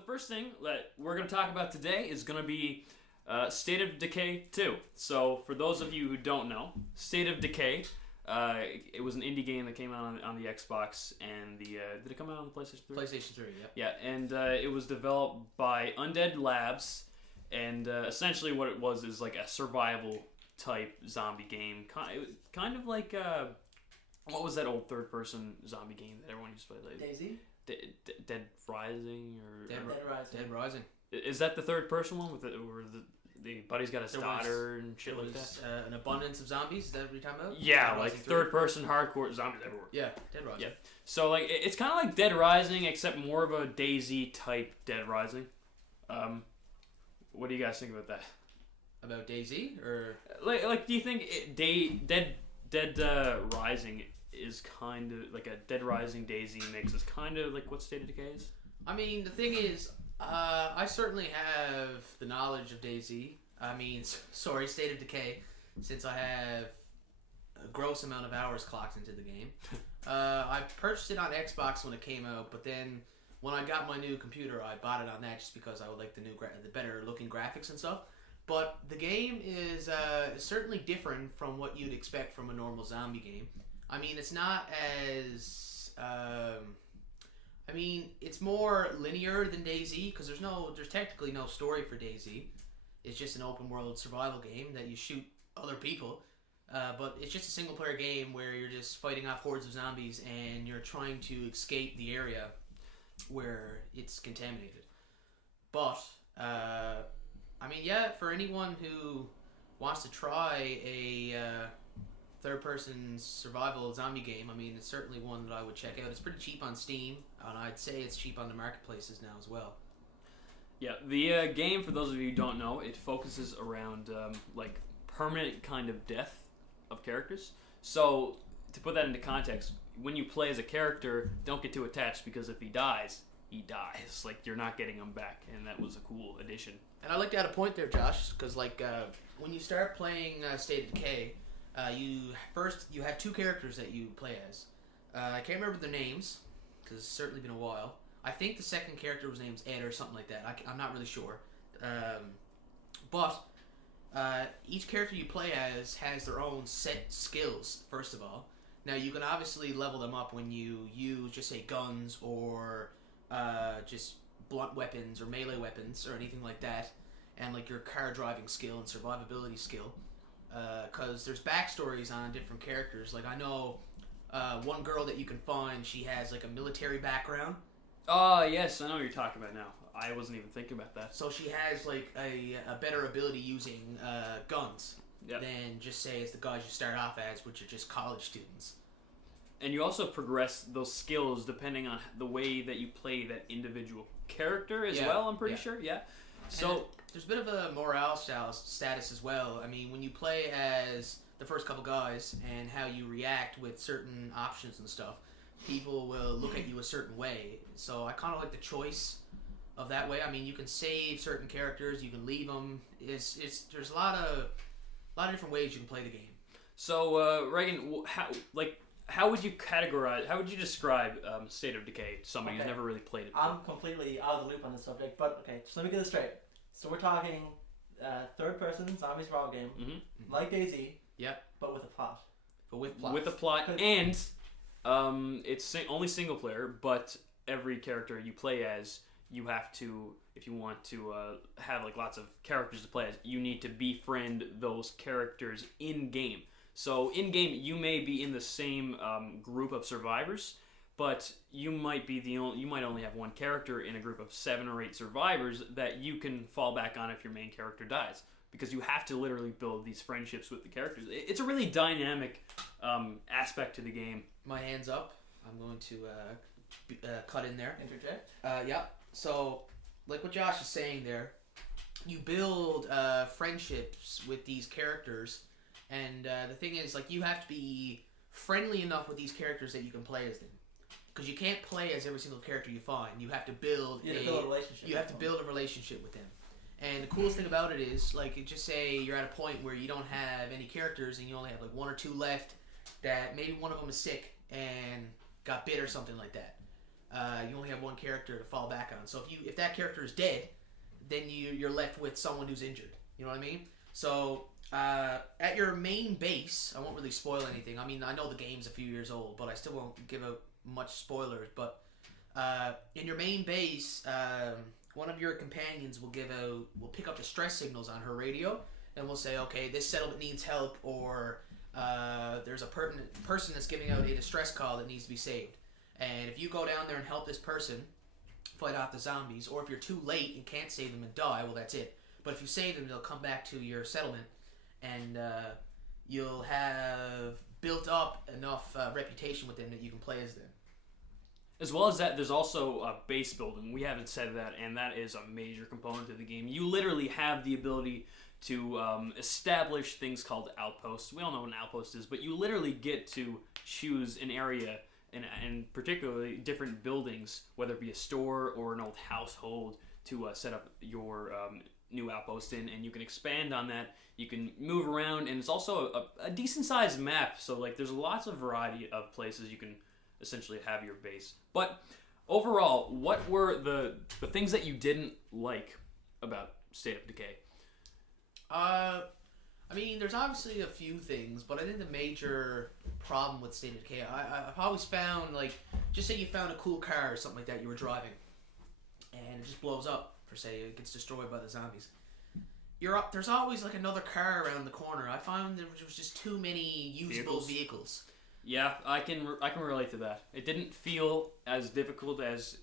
the first thing that we're going to talk about today is going to be State of Decay 2. So, for those of you who don't know, State of Decay, it was an indie game that came out on the Xbox and the did it come out on the PlayStation 3? PlayStation 3, yeah. Yeah, and it was developed by Undead Labs, and essentially what it was is like a survival type zombie game, kind of like what was that old third person zombie game that everyone used to play? Like, Daisy? Dead Rising or Dead Rising. Dead Rising. Is that the third person one with where the buddy's got his There daughter and shit There like was that? an abundance of zombies. Is that what you're talking about? Yeah, Dead like Rising 3? third person hardcore zombies everywhere. Yeah, Dead Rising. Yeah. So like it's kind of like Dead Rising except more of a Daisy type Dead Rising. What do you guys think about that? About Daisy or Like do you think Dead Rising is kind of like a Dead Rising Daisy mix? Is kind of like what State of Decay is? I mean, the thing is, I certainly have the knowledge of Daisy. I mean, State of Decay, since I have a gross amount of hours clocked into the game. I purchased it on Xbox when it came out, but then when I got my new computer, I bought it on that just because I would like the better looking graphics and stuff. But the game is certainly different from what you'd expect from a normal zombie game. I mean, it's not as it's more linear than Daisy because there's technically no story for Daisy. It's just an open world survival game that you shoot other people, but it's just a single player game where you're just fighting off hordes of zombies and you're trying to escape the area where it's contaminated. But for anyone who wants to try a third-person survival zombie game, I mean, it's certainly one that I would check out. It's pretty cheap on Steam, and I'd say it's cheap on the marketplaces now as well. Yeah, the game, for those of you who don't know, it focuses around like permanent kind of death of characters. So, to put that into context, when you play as a character, don't get too attached because if he dies, he dies. Like, you're not getting him back, and that was a cool addition. And I'd like to add a point there, Josh, because when you start playing State of Decay, you have two characters that you play as. I can't remember their names because it's certainly been a while. I think the second character was named Ed or something like that. I'm not really sure. But each character you play as has their own set skills, first of all. Now, you can obviously level them up when you use, just say, guns or just blunt weapons or melee weapons or anything like that, and like your car driving skill and survivability skill. Because there's backstories on different characters. Like, I know one girl that you can find, she has like a military background. Oh, yes, I know what you're talking about now. I wasn't even thinking about that. So she has like a better ability using guns Yep. than just say as the guys you start off as, which are just college students. And you also progress those skills depending on the way that you play that individual character as well, I'm pretty sure. Yeah. So and there's a bit of a morale status as well. I mean, when you play as the first couple guys and how you react with certain options and stuff, people will look at you a certain way. So I kind of like the choice of that way. I mean, you can save certain characters, you can leave them. There's a lot of different ways you can play the game. So Reagan, how would you categorize? How would you describe State of Decay to somebody who's never really played it before? I'm completely out of the loop on this subject, but okay, so let me get this straight. So we're talking third-person zombie survival game, like Daisy, but with a plot. But with plot. With a plot, and it's only single player, but every character you play as, you have to, if you want to have like lots of characters to play as, you need to befriend those characters in game. So in game, you may be in the same group of survivors, but you might only have one character in a group of 7 or 8 survivors that you can fall back on if your main character dies, because you have to literally build these friendships with the characters. It's a really dynamic aspect to the game. My hand's up. I'm going to cut in there. Interject? Yeah. So, like what Josh is saying there, you build friendships with these characters, and the thing is, like, you have to be friendly enough with these characters that you can play as them. Because you can't play as every single character you find. You have to build a relationship. You have to build a relationship with them. And the coolest thing about it is, like, just say you're at a point where you don't have any characters and you only have like 1 or 2 left, that maybe one of them is sick and got bit or something like that. you only have one character to fall back on. So if that character is dead, then you're left with someone who's injured. You know what I mean? So at your main base, I won't really spoil anything. I mean, I know the game's a few years old, but I still won't give out much spoilers. But in your main base, one of your companions will pick up the stress signals on her radio, and will say, okay, this settlement needs help, or there's a person that's giving out a distress call that needs to be saved. And if you go down there and help this person fight off the zombies, or if you're too late and can't save them and die, well, that's it. But if you save them, they'll come back to your settlement, and you'll have built up enough reputation with them that you can play as them. As well as that, there's also base building. We haven't said that, and that is a major component of the game. You literally have the ability to establish things called outposts. We all know what an outpost is, but you literally get to choose an area, and particularly different buildings, whether it be a store or an old household, to set up your new outpost in, and you can expand on that. You can move around, and it's also a decent sized map, so like there's lots of variety of places you can essentially have your base. But overall, what were the things that you didn't like about State of Decay? I mean, there's obviously a few things, but I think the major problem with State of Decay, I've always found, like, just say you found a cool car or something like that you were driving, and it just blows up, for say, it gets destroyed by the zombies. There's always, like, another car around the corner. I found there was just too many usable vehicles. Yeah, I can relate to that. It didn't feel as difficult as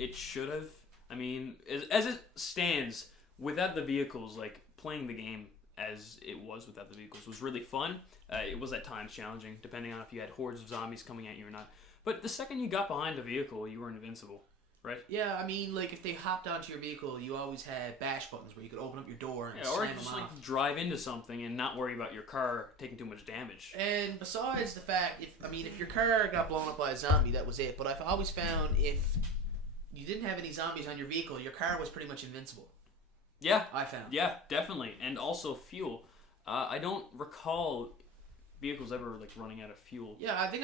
it should have. I mean, as it stands, without the vehicles, like, playing the game as it was without the vehicles was really fun. It was at times challenging, depending on if you had hordes of zombies coming at you or not. But the second you got behind a vehicle, you were invincible, right? Yeah, I mean, like, if they hopped onto your vehicle, you always had bash buttons where you could open up your door and or slam just them like off. drive into something and not worry about your car taking too much damage. And besides the fact, if your car got blown up by a zombie, that was it. But I've always found if you didn't have any zombies on your vehicle, your car was pretty much invincible. Yeah, I found. Yeah, definitely, and also fuel. I don't recall vehicles ever like running out of fuel. Yeah, I think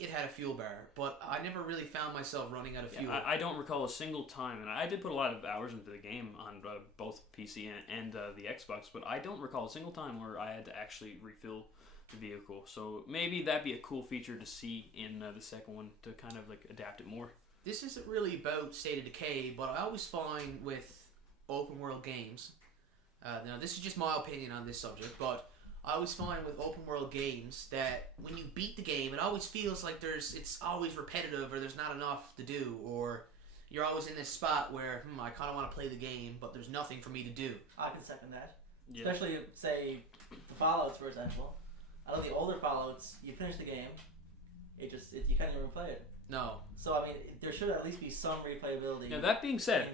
it had a fuel bar, but I never really found myself running out of fuel. I don't recall a single time, and I did put a lot of hours into the game on both PC and the Xbox, but I don't recall a single time where I had to actually refill the vehicle. So maybe that'd be a cool feature to see in the second one to kind of like adapt it more. This isn't really about State of Decay, but I always find with open world games, now this is just my opinion on this subject, but I always find with open world games that when you beat the game, it always feels like it's always repetitive, or there's not enough to do, or you're always in this spot where I kind of want to play the game, but there's nothing for me to do. I can second that. Yeah. Especially, say, the Fallouts, for example. I know the older Fallouts, you finish the game, you can't even replay it. No. So, I mean, there should at least be some replayability. Now, that being said,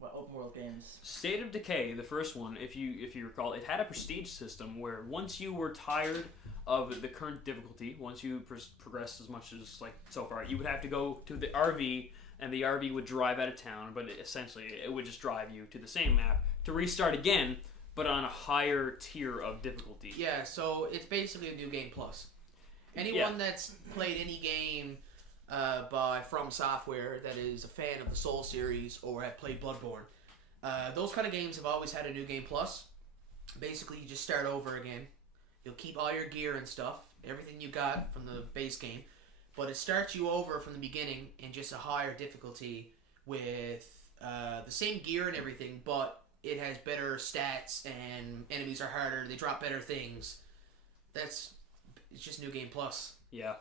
open world games. State of Decay, the first one, if you recall, it had a prestige system where once you were tired of the current difficulty, once you progressed as much as like so far, you would have to go to the RV, and the RV would drive out of town, but essentially it would just drive you to the same map to restart again, but on a higher tier of difficulty. Yeah, so it's basically a New Game Plus. Anyone that's played any game by From Software that is a fan of the Soul series or have played Bloodborne, those kind of games have always had a New Game Plus. Basically, you just start over again. You'll keep all your gear and stuff, everything you got from the base game, but it starts you over from the beginning in just a higher difficulty with the same gear and everything, but it has better stats and enemies are harder, they drop better things. It's just New Game Plus. Yeah.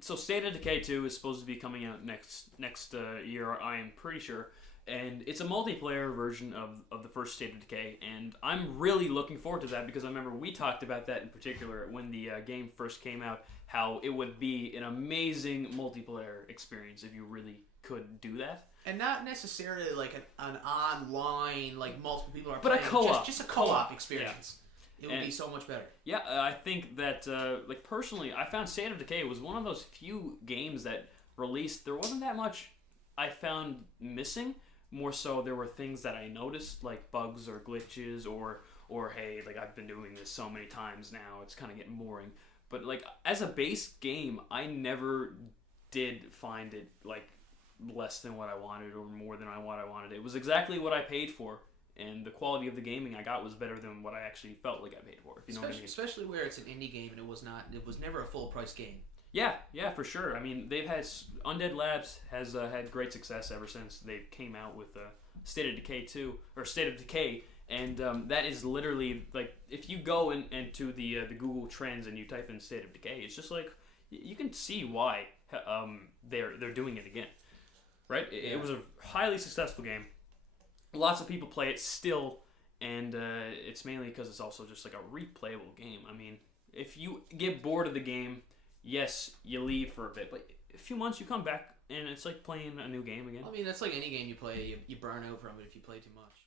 So State of Decay 2 is supposed to be coming out next year, I am pretty sure. And it's a multiplayer version of the first State of Decay. And I'm really looking forward to that because I remember we talked about that in particular when the game first came out, how it would be an amazing multiplayer experience if you really could do that. And not necessarily like an online, like multiple people are but playing. A co-op. Just a co-op experience. Yeah. It would be so much better. Yeah, I think that, like, personally, I found State of Decay was one of those few games that released. There wasn't that much I found missing. More so, there were things that I noticed, like bugs or glitches, or hey, like, I've been doing this so many times now, it's kind of getting boring. But, like, as a base game, I never did find it like less than what I wanted or more than what I wanted. It was exactly what I paid for, and the quality of the gaming I got was better than what I actually felt like I paid for. If you know what I mean. Especially where it's an indie game and it was never a full price game. Yeah, for sure. I mean, they've had Undead Labs has had great success ever since they came out with State of Decay 2 or State of Decay, and that is literally like if you go into the Google Trends and you type in State of Decay, it's just like you can see why they're doing it again, right? It was a highly successful game. Lots of people play it still, and it's mainly because it's also just like a replayable game. I mean, if you get bored of the game, yes, you leave for a bit, but a few months you come back and it's like playing a new game again. I mean, that's like any game you play, you burn out from it if you play too much.